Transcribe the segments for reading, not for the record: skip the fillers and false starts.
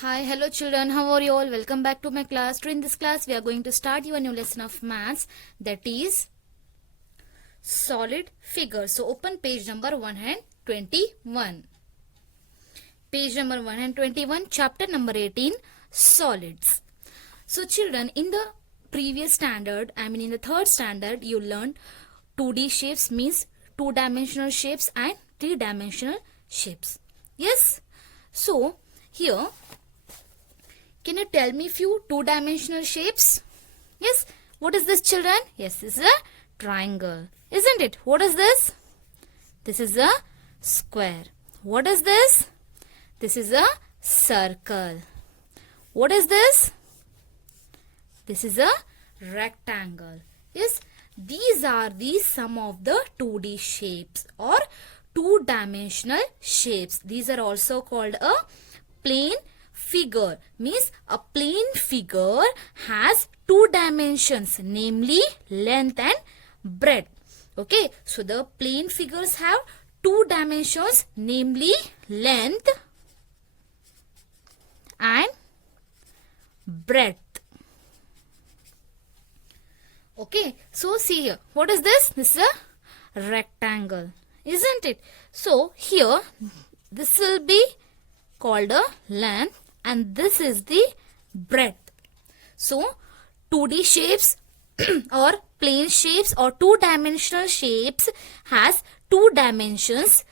Hi, hello children, how are you all? Welcome back to my class. Today in this class we are going to start your new lesson of maths, that is solid figures. So open page number 121. Page number 121, chapter number 18, solids. So children, in the previous standard, in the third standard, you learned 2D shapes, means two-dimensional shapes, and three-dimensional shapes. Yes? So here, can you tell me few two-dimensional shapes? Yes. What is this, children? Yes, this is a triangle. Isn't it? What is this? This is a square. What is this? This is a circle. What is this? This is a rectangle. Yes. These are the some of the 2D shapes or two-dimensional shapes. These are also called a plane figure, means a plane figure has two dimensions, namely length and breadth. Okay, so the plane figures have two dimensions, namely length and breadth. Okay, so see here, what is this? This is a rectangle, isn't it? So here, this will be called a length and this is the breadth. So 2D shapes or plane shapes or two-dimensional shapes has two dimensions,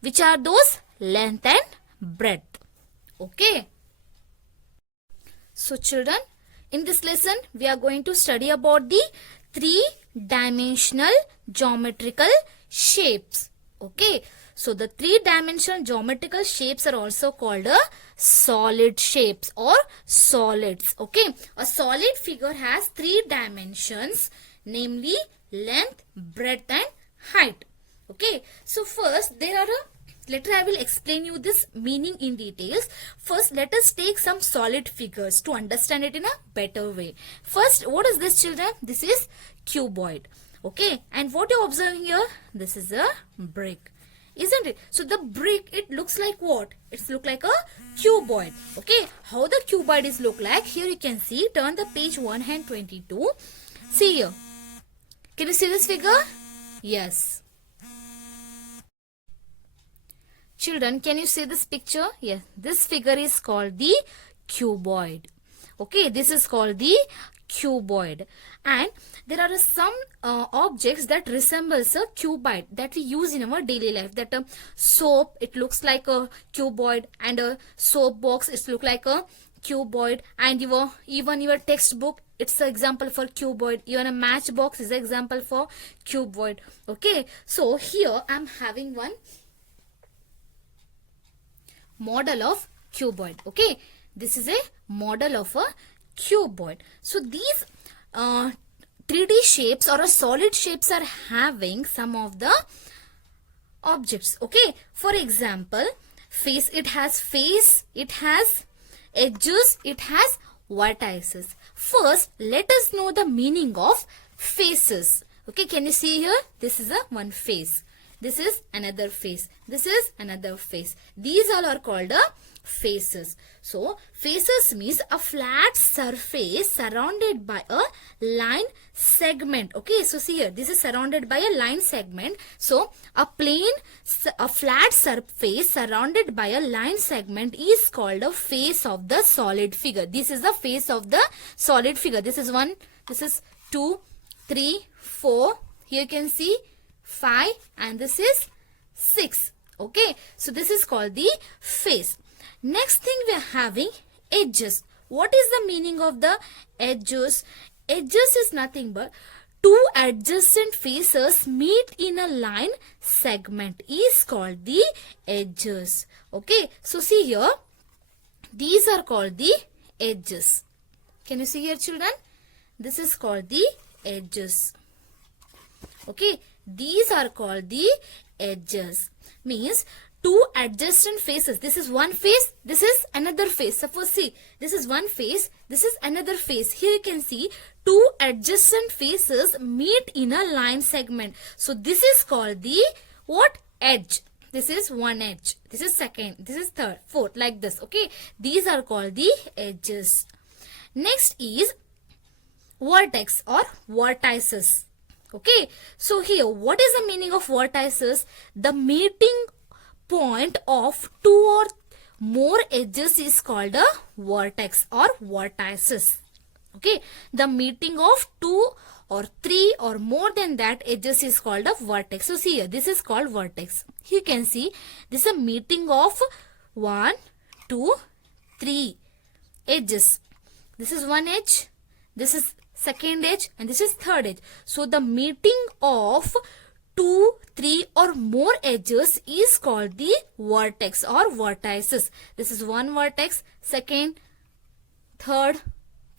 which are those length and breadth. Okay. So children, in this lesson we are going to study about the three-dimensional geometrical shapes. Okay. So the three-dimensional geometrical shapes are also called a solid shapes or solids. Okay. A solid figure has three dimensions, namely length, breadth and height. Okay. So first later I will explain you this meaning in details. First let us take some solid figures to understand it in a better way. First, what is this, children? This is cuboid. Okay. And what you are observing here? This is a brick. Isn't it? So the brick, it looks like what? It looks like a cuboid. Okay. How the cuboid is look like? Here you can see. Turn the page 122. See here. Can you see this figure? Yes. Children, can you see this picture? Yes. This figure is called the cuboid. Okay. This is called the cuboid, and there are some objects that resembles a cuboid that we use in our daily life. That soap, it looks like a cuboid, and a soap box, it looks like a cuboid, and even your textbook, it's an example for cuboid. Even a matchbox is an example for cuboid. Okay, so here I'm having one model of cuboid. Okay, this is a model of a cuboid. So these 3D shapes or a solid shapes are having some of the objects. Okay, for example, face, it has edges, it has vertices. First, let us know the meaning of faces. Okay, can you see here? This is a one face. This is another face. This is another face. These all are called faces. So faces means a flat surface surrounded by a line segment. Okay, so see here, this is surrounded by a line segment. So a flat surface surrounded by a line segment is called a face of the solid figure. This is the face of the solid figure. This is 1, this is 2, 3, 4. Here you can see 5, and this is 6. Okay, so this is called the face. Next thing we are having edges. What is the meaning of the edges? Edges is nothing but two adjacent faces meet in a line segment is called the edges. Okay, so see here, these are called the edges. Can you see here, children? This is called the edges. Okay, these are called the edges. Means two adjacent faces. This is one face, this is another face. Suppose see, this is one face, this is another face. Here you can see two adjacent faces meet in a line segment. So this is called the what? Edge. This is one edge. This is second. This is third, fourth, like this. Okay. These are called the edges. Next is vertex or vertices. Okay. So here, what is the meaning of vertices? The meeting point of two or more edges is called a vertex or vertices. Okay. The meeting of two or three or more than that edges is called a vertex. So see here, this is called vertex. You can see this is a meeting of 1, 2, 3 edges. This is one edge, this is second edge, and this is third edge. So the meeting of 2, 3 or more edges is called the vertex or vertices. This is one vertex, second, third,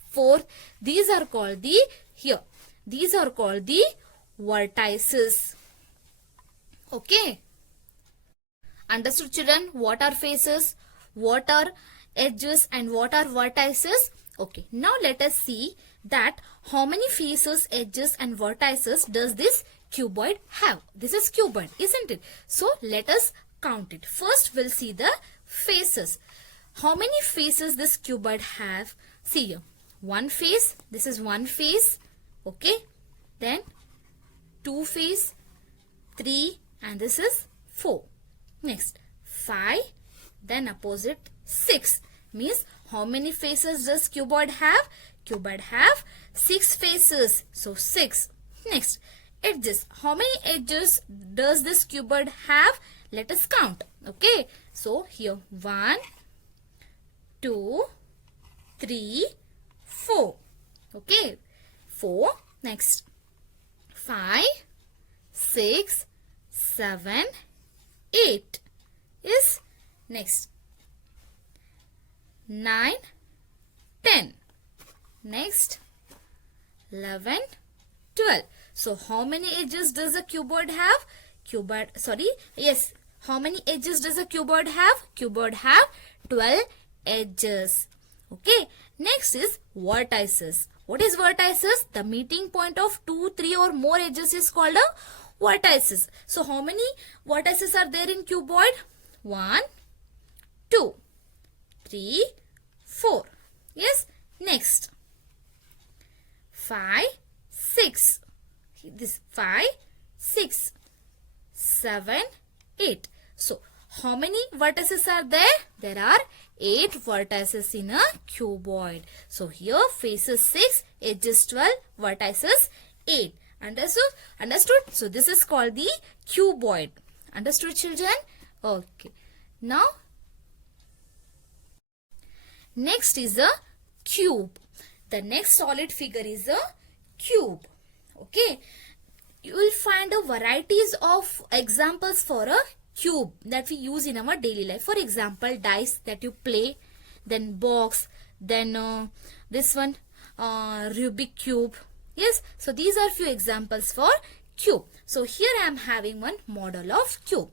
fourth. These are called the here. These are called the vertices. Okay. Understood, children? What are faces? What are edges? And what are vertices? Okay. Now let us see that how many faces, edges and vertices does this cuboid have? This is cuboid, isn't it? So let us count it. First we'll see the faces. How many faces this cuboid have? See here. One face. This is one face. Okay. Then 2 face, 3, and this is 4. Next 5. Then opposite 6. Means how many faces does cuboid have? Cuboid have 6 faces. So 6. Next edges. How many edges does this cuboid have? Let us count. Okay. So here 1, 2, 3, 4. Okay. 4. Next 5, 6, 7, 8 is next 9, 10. Next 11, 12. So how many edges does a cuboid have? How many edges does a cuboid have? Cuboid have 12 edges. Okay. Next is vertices. What is vertices? The meeting point of 2, 3 or more edges is called a vertices. So how many vertices are there in cuboid? 1, 2, 3, 4. Yes. Next 5, 6. This 5, 6, 7, 8. So how many vertices are there? There are 8 vertices in a cuboid. So here faces 6, edges 12, vertices 8. Understood? Understood? So this is called the cuboid. Understood, children? Okay. Now next is a cube. The next solid figure is a cube. Okay. You will find a varieties of examples for a cube that we use in our daily life. For example, dice that you play, then box, then this one, Rubik cube. Yes, so these are few examples for cube. So here I am having one model of cube.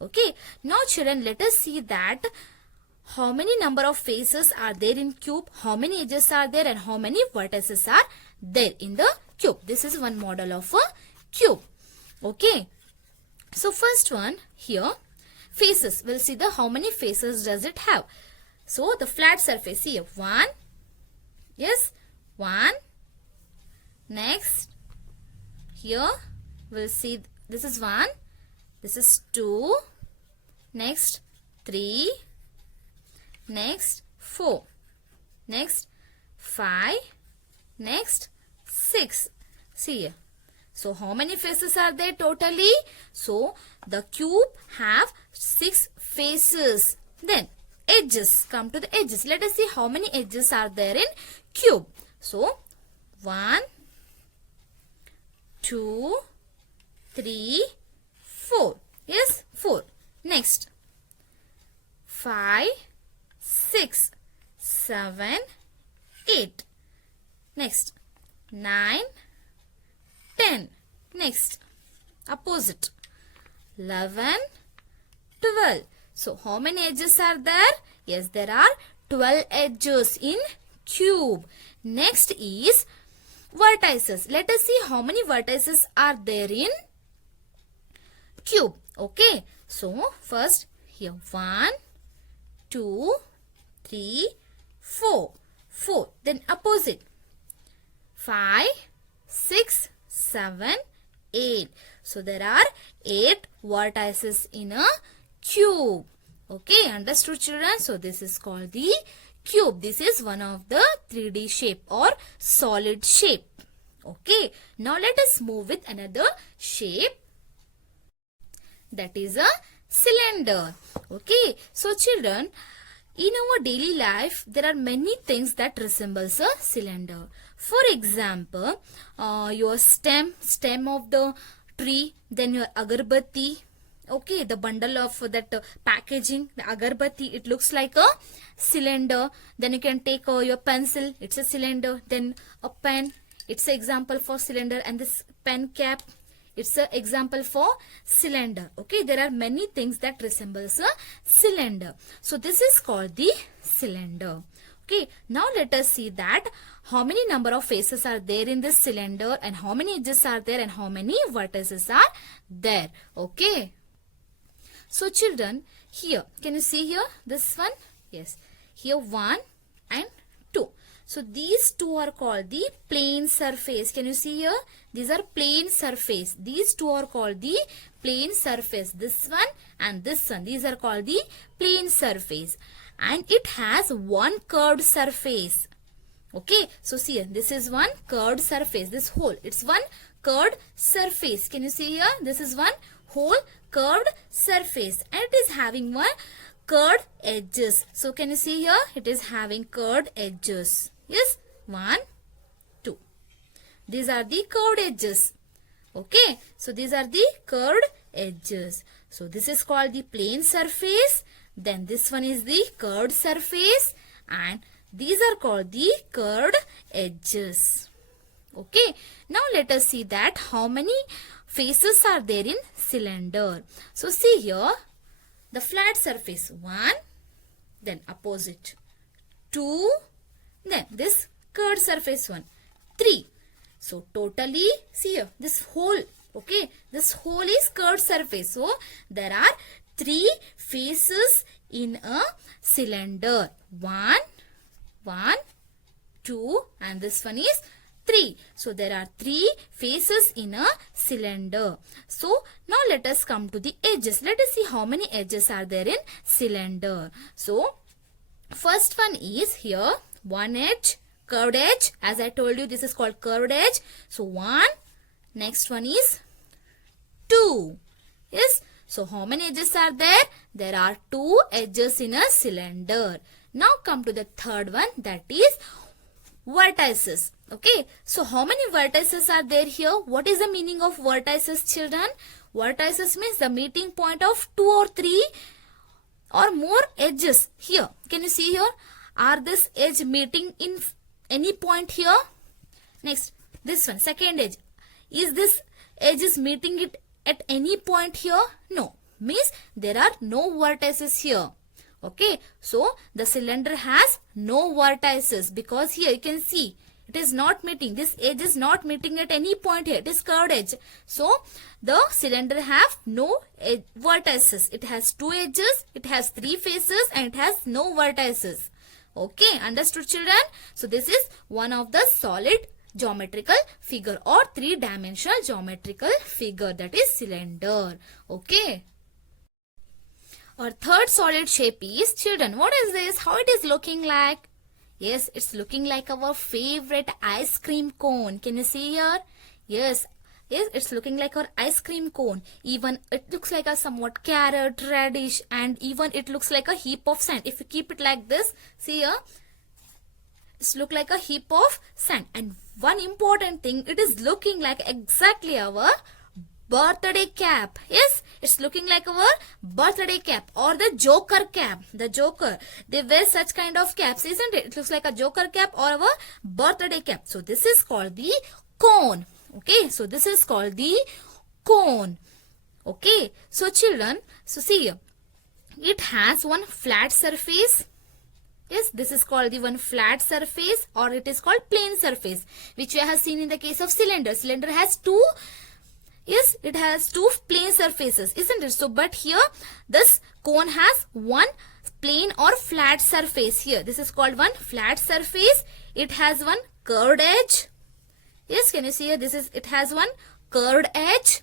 Okay, now children, let us see that how many number of faces are there in cube, how many edges are there, and how many vertices are there in the cube. This is one model of a cube. Okay. So first one here, faces. We'll see the how many faces does it have. So the flat surface here, 1. Yes, 1. Next, here we'll see this is 1. This is 2. Next 3. Next 4. Next 5. Next 6. See here. So how many faces are there totally? So the cube have 6 faces. Then edges. Come to the edges. Let us see how many edges are there in cube. So 1, 2, 3, 4. Yes, 4. Next 5, 6, 7, 8. Next 9, 10. Next, opposite, 11, 12. So, how many edges are there? Yes, there are 12 edges in cube. Next is vertices. Let us see how many vertices are there in cube. Okay. So first here 1, 2, 3, 4. 4. Then opposite 5, 6, 7, 8. So there are 8 vertices in a cube. Okay, understood children? So this is called the cube. This is one of the 3D shape or solid shape. Okay, now let us move with another shape, that is a cylinder. Okay, so children, in our daily life, there are many things that resembles a cylinder. For example, your stem of the tree, then your agarbatti. Okay, the bundle of that packaging, the agarbatti, it looks like a cylinder. Then you can take your pencil, it's a cylinder. Then a pen, it's an example for cylinder. And this pen cap, it's an example for cylinder. Okay, there are many things that resembles a cylinder. So this is called the cylinder. Okay, now let us see that how many number of faces are there in this cylinder and how many edges are there and how many vertices are there. Okay. So children, here, can you see here this one? Yes, here 1 and 2. So these two are called the plane surface. Can you see here? These are plane surface. These two are called the plane surface. This one and this one. These are called the plane surface. And it has one curved surface. Okay. So see here. This is one curved surface. This whole. It's one curved surface. Can you see here? This is one whole curved surface. And it is having one curved edges. So can you see here? It is having curved edges. Yes, 1, 2. These are the curved edges. Okay, so these are the curved edges. So this is called the plane surface. Then this one is the curved surface. And these are called the curved edges. Okay, now let us see that how many faces are there in cylinder. So see here, the flat surface 1, then opposite 2, then this curved surface 1, 3. So totally, see here, this whole, okay, this whole is curved surface. So there are 3 faces in a cylinder. 1, 2, and this one is 3. So there are 3 faces in a cylinder. So now let us come to the edges. Let us see how many edges are there in cylinder. So first one is here, one edge, curved edge. As I told you, this is called curved edge. So 1, next one is 2. Yes. So how many edges are there? There are 2 edges in a cylinder. Now come to the third one, that is vertices. Okay. So how many vertices are there here? What is the meaning of vertices, children? Vertices means the meeting point of 2 or 3 or more edges. Here, can you see here? Are this edge meeting in any point here? Next, this one, second edge. Is this edge is meeting it at any point here? No. Means there are no vertices here. Okay. So the cylinder has no vertices because here you can see it is not meeting. This edge is not meeting at any point here. It is curved edge. So the cylinder have no vertices. It has 2 edges. It has 3 faces and it has no vertices. Okay, understood children? So this is one of the solid geometrical figure or 3-dimensional geometrical figure, that is cylinder. Okay. Our third solid shape is, children, what is this? How it is looking like? Yes, it's looking like our favorite ice cream cone. Can you see here? Yes. Yes, it's looking like our ice cream cone. Even it looks like a somewhat carrot, radish, and even it looks like a heap of sand. If you keep it like this, see here, it's look like a heap of sand. And one important thing, it is looking like exactly our birthday cap. Yes, it's looking like our birthday cap or the Joker cap. The Joker, they wear such kind of caps, isn't it? It looks like a Joker cap or our birthday cap. So this is called the cone. Okay, so this is called the cone. Okay, so children, so see here, it has one flat surface. Yes, this is called the one flat surface or it is called plane surface, which we have seen in the case of cylinder. Cylinder has 2 Yes, it has two plane surfaces, isn't it? So, but here this cone has one plane or flat surface here. This is called one flat surface. It has one curved edge. Yes, can you see here? It has one curved edge.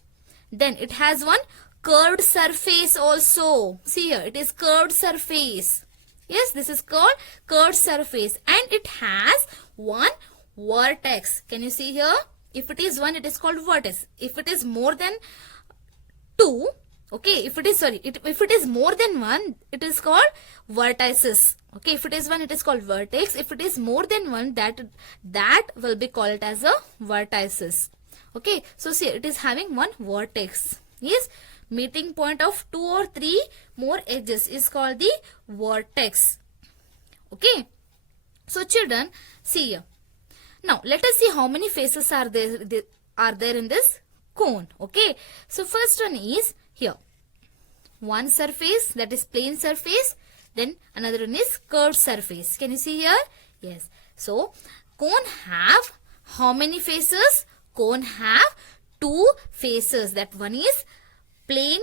Then it has one curved surface also. See here, it is curved surface. Yes, this is called curved surface, and it has one vertex. Can you see here? If it is one, it is called vertex. If it is more than two, okay, if it is more than one, it is called vertices. Okay, if it is one, it is called vertex. If it is more than one, that will be called as a vertices. Okay, so see, it is having one vertex. Yes, meeting point of two or three more edges is called the vertex. Okay, so children, see here. Now let us see how many faces are there in this cone. Okay, so first one is here. One surface, that is plane surface. Then another one is curved surface. Can you see here? Yes. So cone have how many faces? Cone have two faces. That one is plane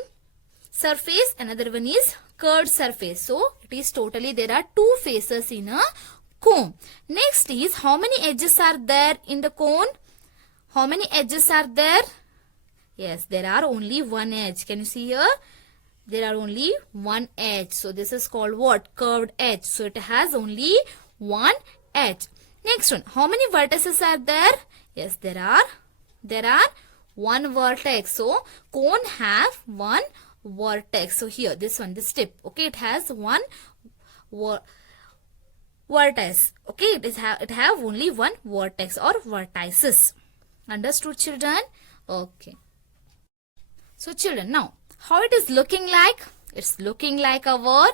surface, another one is curved surface. So it is totally there are two faces in a cone. Next is how many edges are there in the cone? How many edges are there? Yes, there are only one edge. Can you see here? There are only one edge. So this is called what? Curved edge. So it has only one edge. Next one, how many vertices are there? Yes, there are one vertex. So cone have one vertex. So here, this tip. Okay, it has one vertex. Okay, it have only one vertex or vertices. Understood, children? Okay. So children, now how it is looking like? It's looking like our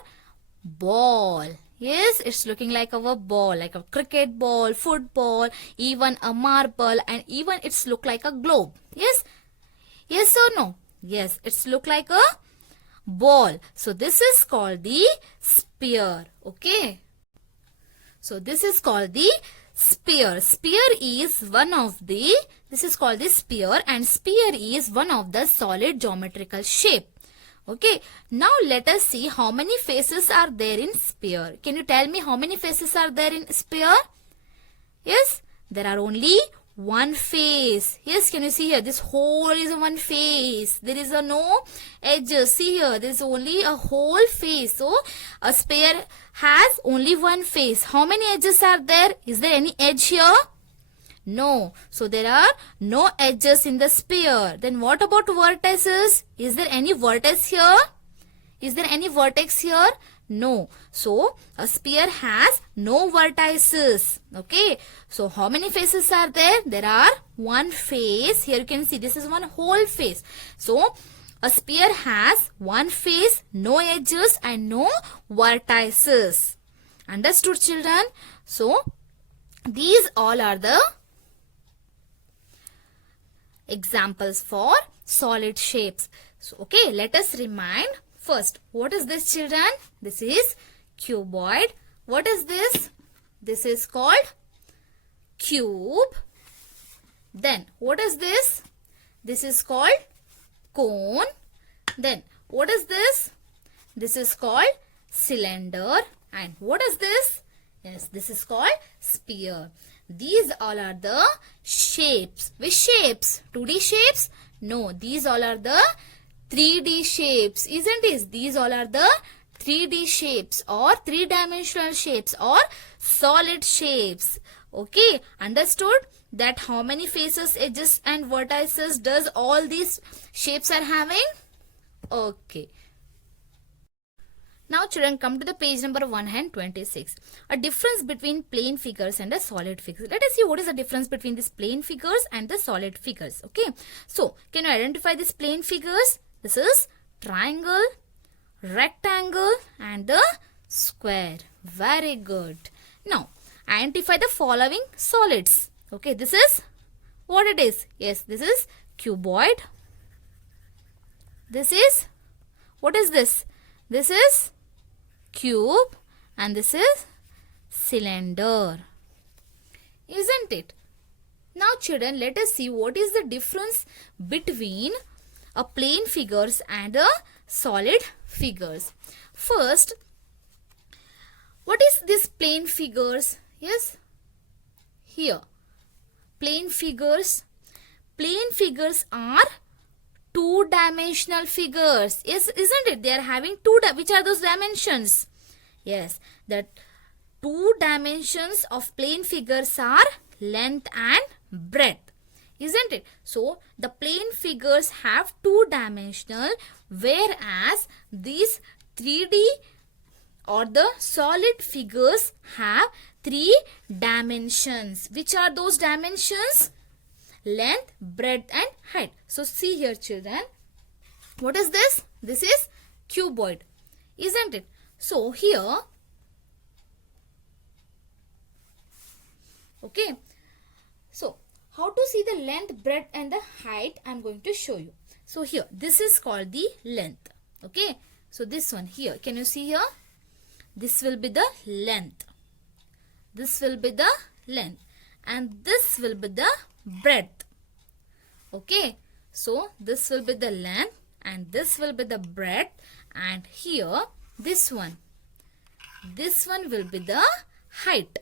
ball. Yes, it's looking like our ball, like a cricket ball, football, even a marble, and even it's look like a globe. Yes? Yes or no? Yes, it's look like a ball. So this is called the sphere. Okay. So this is called the sphere. Sphere is one of the, this is called the sphere, and sphere is one of the solid geometrical shape. Okay, now let us see how many faces are there in sphere. Can you tell me how many faces are there in sphere? Yes, there are only one face. Yes, can you see here? This whole is one face. There is no edges. See here, there is only a whole face. So, a sphere has only one face. How many edges are there? Is there any edge here? No. So there are no edges in the sphere. Then what about vertices? Is there any vertex here? Is there any vertex here? No. So a sphere has no vertices. Okay. So how many faces are there? There are one face. Here you can see this is one whole face. So a sphere has one face, no edges and no vertices. Understood, children? So these all are the examples for solid shapes. So, okay, let us remind first. What is this, children? This is cuboid. What is this? This is called cube. Then, what is this? This is called cone. Then, what is this? This is called cylinder. And what is this? Yes, this is called sphere. These all are the shapes. Which shapes? 2D shapes? No, these all are the 3D shapes. Isn't it? These all are the 3D shapes or three-dimensional shapes or solid shapes. Okay, understood that how many faces, edges and vertices does all these shapes are having? Okay. Now children, come to the page number 126. A difference between plane figures and a solid figure. Let us see what is the difference between these plane figures and the solid figures. Okay. So, can you identify these plane figures? This is triangle, rectangle and the square. Very good. Now, identify the following solids. Okay. This is what it is. Yes, this is cuboid. This is, what is this? This is cube and this is cylinder. Isn't it? Now children, let us see what is the difference between a plane figures and a solid figures. First, what is this plane figures? Yes, here plane figures. Plane figures are two-dimensional figures. Yes, isn't it? They are having which are those dimensions? Yes, the two dimensions of plane figures are length and breadth. Isn't it? So, the plane figures have two-dimensional, whereas these 3D or the solid figures have three dimensions. Which are those dimensions? Length, breadth and height. So see here children, what is this? This is cuboid, isn't it? So here, okay, so how to see the length, breadth and the height, I am going to show you. So here, this is called the length. Okay, so this one here, can you see here? This will be the length. This will be the length and this will be the breadth. Okay, so this will be the length and this will be the breadth, and here this one will be the height.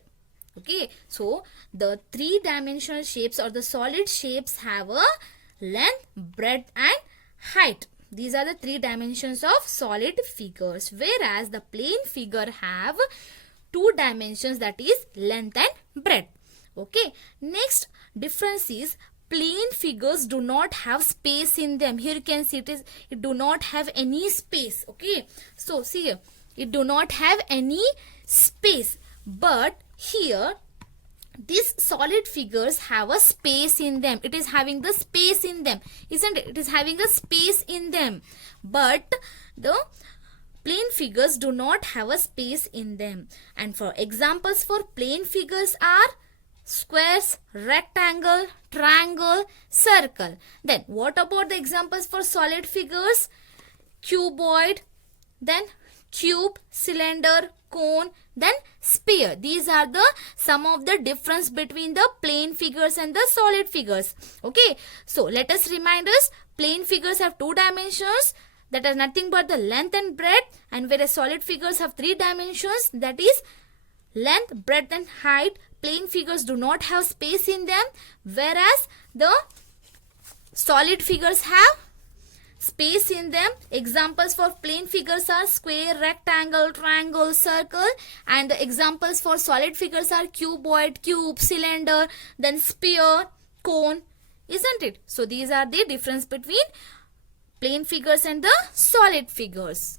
Okay, so the three-dimensional shapes or the solid shapes have a length, breadth and height. These are the three dimensions of solid figures, whereas the plane figure have two dimensions, that is length and breadth. Okay, next difference is plane figures do not have space in them. Here you can see it do not have any space. Okay, so see here, it do not have any space, but here these solid figures have a space in them. It is having the space in them, isn't it? It is having a space in them, but the plane figures do not have a space in them. And for examples for plane figures are squares, rectangle, triangle, circle. Then what about the examples for solid figures? Cuboid, then cube, cylinder, cone, then sphere. These are the some of the difference between the plane figures and the solid figures. Okay, so let us remind us, plane figures have two dimensions, that are nothing but the length and breadth, and whereas solid figures have three dimensions, that is length, breadth and height. Plane figures do not have space in them, whereas the solid figures have space in them. Examples for plane figures are square, rectangle, triangle, circle, and the examples for solid figures are cuboid, cube, cylinder, then sphere, cone, isn't it? So these are the difference between plane figures and the solid figures.